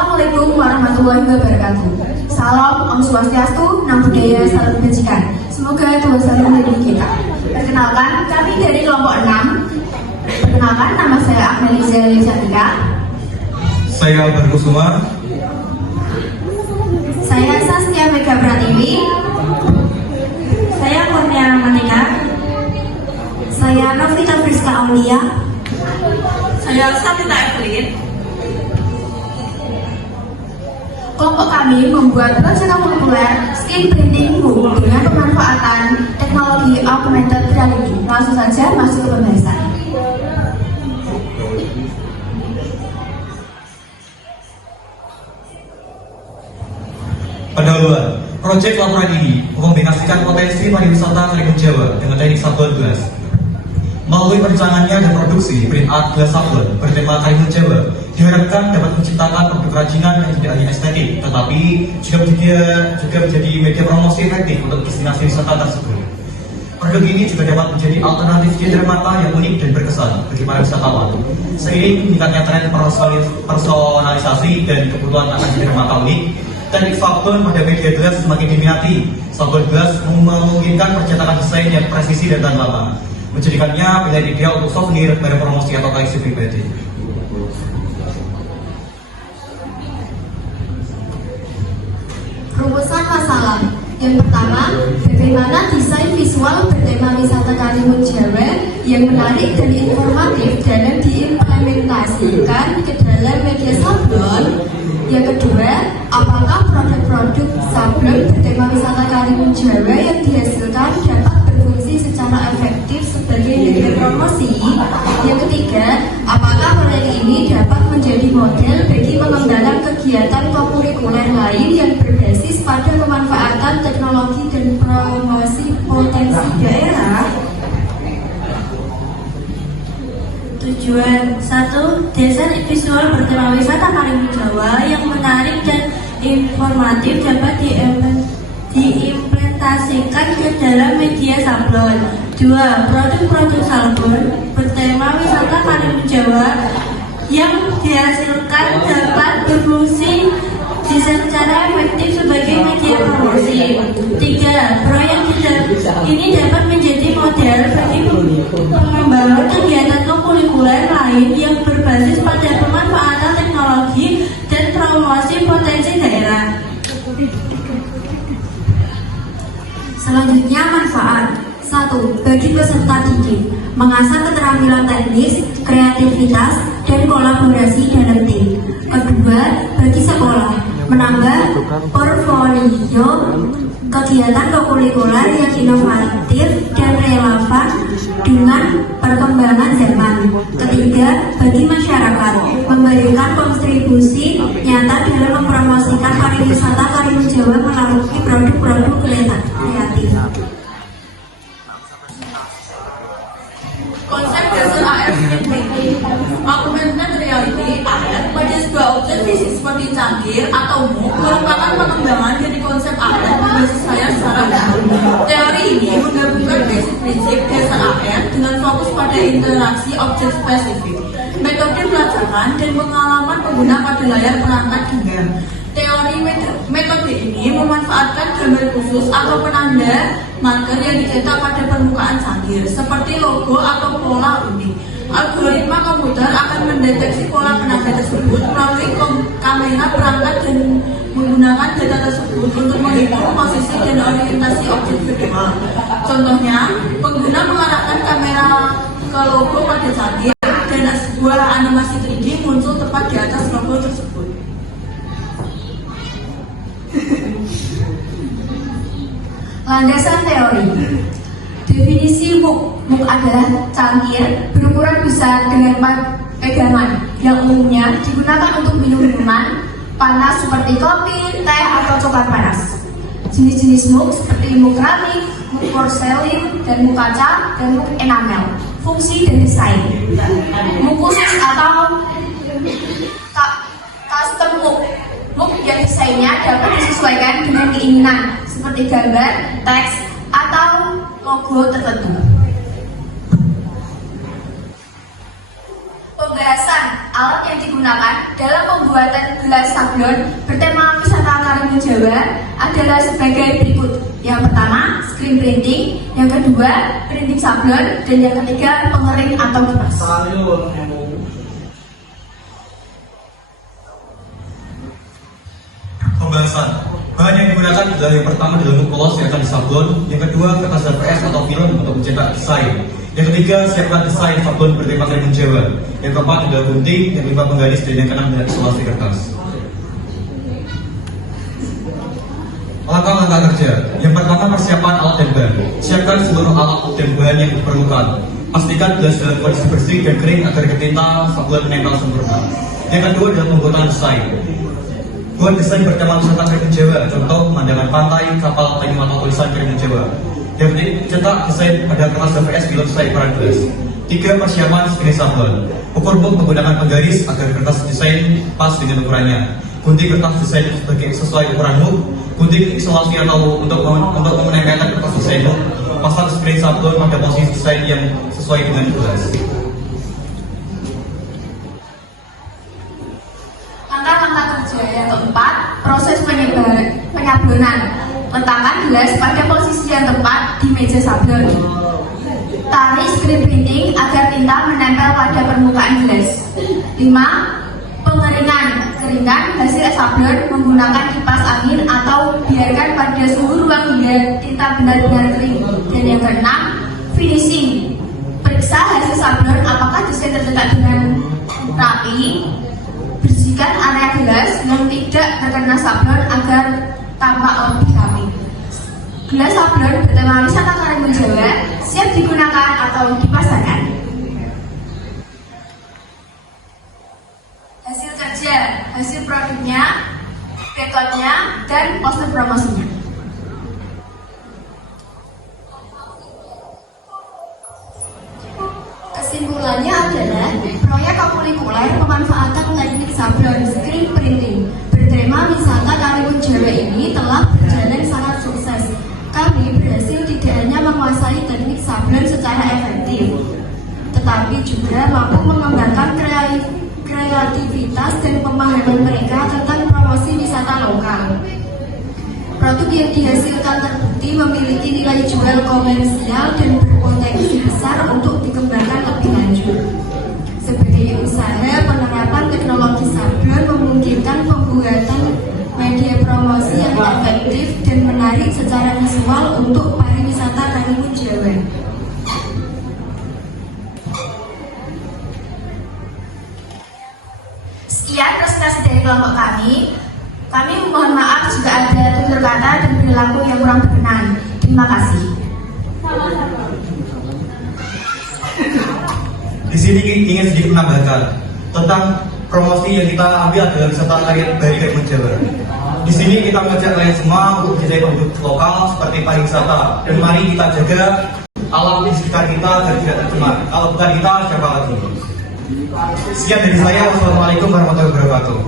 Assalamualaikum warahmatullahi wabarakatuh. Salam Om Swastiastu, Namo Buddhaya, Salam Kebajikan. Semoga Tuhan selalu melindungi kita. Perkenalkan, kami dari kelompok 6. Perkenalkan, nama saya Agnelia Cantika. Saya Berkusuma. Saya Saskia Mega Pratiwi. Saya Kurnia Manika. Saya Novita Friska Aulia. Saya Sabita Evelyn. Kelompok kami membuat wacana populer skin printing book dengan pemanfaatan teknologi augmented reality. Langsung saja masuk ke pembahasan. Pendahuluan, proyek laporan ini mengombinasikan potensi pariwisata Karimun Jawa dengan teknik sablon gelas. Melalui perencanannya dan produksi print art gelas sablon bertema Karimun Jawa, diharapkan dapat menciptakan produk kerajinan yang tidak hanya estetik, tetapi juga menjadi media promosi efektif untuk destinasi wisata tersebut. Produk ini juga dapat menjadi alternatif genre mata yang unik dan berkesan bagi para wisatawan. Seiring meningkatnya tren personalisasi dan kebutuhan akan genre mata unik, teknik sablon pada media gelas semakin diminati. Sablon gelas memungkinkan percetakan desain yang presisi dan tahan lama, menjadikannya pilihan ideal untuk souvenir, barang promosi atau koleksi pribadi. Rumusan masalah. Yang pertama, bagaimana desain visual bertema wisata Karimun Jawa yang menarik dan informatif dalam diimplementasikan ke dalam media sablon. Yang kedua, apakah produk-produk sablon bertema wisata Karimun Jawa yang dihasilkan dapat berfungsi secara efektif sebagai media promosi? Yang ketiga, apakah proyek ini dapat menjadi model bagi pengembangan kegiatan kokurikuler lain yang berbasis pada pemanfaatan teknologi dan promosi potensi daerah? Tujuan 1. Desain visual bertema wisata Karimun Jawa yang menarik dan informatif dapat diimplementasikan ke dalam media sablon. 2. Produk-produk sablon bertema wisata Karimun Jawa yang dihasilkan dapat berfungsi secara efektif sebagai media promosi. 3. Proyek ini dapat menjadi model bagi pengembangan kegiatan kurikuler lain yang berbasis pada pemanfaatan teknologi dan promosi potensi daerah. Selanjutnya, manfaat. 1. Bagi peserta didik, mengasah keterampilan teknis, kreativitas, dan kolaborasi dalam tim. Kedua, bagi sekolah, menambah portfolio kegiatan kokurikuler yang inovatif dan relevan dengan perkembangan zaman. Ketiga, bagi masyarakat, memberikan kontribusi nyata dalam mempromosikan pariwisata Karimun Jawa melalui produk-produk kreatif. Konsep dasar AR printing, augmented reality AR pada sebuah objek fisik seperti cangkir atau MOOC merupakan pengembangan dari konsep AR berbasis layar secara dalam. Teori ini menggabungkan basic prinsip dasar AR dengan fokus pada interaksi objek spesifik, metode pelajaran dan pengalaman pengguna pada layar perangkat genggam. Teori metode ini memanfaatkan gambar khusus atau penanda marker yang dicetak pada permukaan cangkir seperti logo atau pola unik. Algoritma komputer akan mendeteksi pola penanda tersebut melalui kamera perangkat dan menggunakan data tersebut untuk menghitung posisi dan orientasi objek virtual. Contohnya, pengguna mengarahkan kamera ke logo pada cangkir dan sebuah animasi 3D muncul tepat di atas logo tersebut. Landasan teori. Definisi MOOC. MOOC adalah cangkir berukuran besar dengan pegangan yang umumnya digunakan untuk minum minuman panas seperti kopi, teh, atau coklat panas. Jenis-jenis MOOC seperti MOOC keramik, MOOC porselin, dan MOOC kaca, dan MOOC enamel. Fungsi dan desain. MOOC khusus atau custom MOOC. MOOC yang desainnya dapat disesuaikan dengan keinginan seperti gambar, teks, atau logo tertentu. Pembahasan alat yang digunakan digunakan dalam pembuatan gelas sablon bertema wisata Karimun Jawa adalah sebagai berikut. Yang pertama, screen printing, yang kedua, printing sablon, dan yang ketiga, pengering atau kipas. Pembahasan. Bahan yang digunakan adalah yang pertama adalah bentuk polos yang akan disablon, yang kedua kertas HVS atau film untuk mencetak desain, yang ketiga siapkan desain sablon bertema Karimun Jawa, yang keempat adalah gunting, yang kelima penggaris, dan yang keenam adalah isolasi kertas. Langkah-langkah kerja. Yang pertama, persiapan alat dan bahan. Siapkan seluruh alat dan bahan yang diperlukan. Pastikan gelas dalam kondisi bersih dan kering agar ketinta sablon menempel sempurna. Yang kedua adalah pembuatan desain. Buat desain bertema wisata Karimun Jawa, contoh pemandangan pantai, kapal, penyu atau tulisan Karimun Jawa. Yang penting cetak desain pada kertas HVS film sesuai ukuran gelas. 3. Persiapan screen sablon. Ukur book menggunakan penggaris agar kertas desain pas dengan ukurannya. Gunting kertas desain sesuai ukuran book. Gunting isolasi atau untuk menempelkan kertas desain book. Pasang screen sablon pada posisi desain yang sesuai dengan gelas. Langkah-langkah kerja yang keempat, proses penyablonan. Letakkan gelas pada posisi yang tepat di meja sablon. Tarik screen printing agar tinta menempel pada permukaan gelas. 5. Pengeringan. Keringkan hasil sablon menggunakan kipas angin atau biarkan pada suhu ruang hingga tinta benar-benar kering. Dan yang keenam, finishing. Periksa hasil sablon apakah desain tercetak dengan rapi. Bersihkan area gelas yang tidak terkena sablon agar tampak lebih rapi. Gelas sablon bertema wisata Karimun Jawa siap digunakan atau dipasarkan. Hasil kerja, hasil produknya, backgroundnya, dan poster promosinya. Kesimpulannya adalah proyek kurikuler pemanfaatan teknik sablon screen printing bertema wisata Karimun Jawa ini telah berjalan sangat sukses. Kami berhasil tidak hanya menguasai teknik sablon secara efektif, tetapi juga mampu mengembangkan kreativitas dan pemahaman mereka tentang promosi wisata lokal. Produk yang dihasilkan terbukti memiliki nilai jual komersial dan berpotensi besar untuk dikembangkan lebih lanjut. Sebagai usaha, penerapan teknologi sablon memungkinkan pembuatan media promosi yang efektif dan menarik secara visual untuk pariwisata Karimun Jawa. Sekian presentasi dari kelompok kami. Kami mohon maaf jika ada tutur kata dan perilaku yang kurang berkenan. Terima kasih. Di sini ingin sedikit menambahkan tentang promosi yang kita ambil adalah wisata dari Karimun Jawa. Di sini kita mengajak kalian semua untuk menjadi penduduk lokal seperti pariwisata, dan mari kita jaga alam di sekitar kita agar tidak tercemar. Kalau bukan kita, siapa lagi? Sekian dari saya. Wassalamualaikum warahmatullahi wabarakatuh.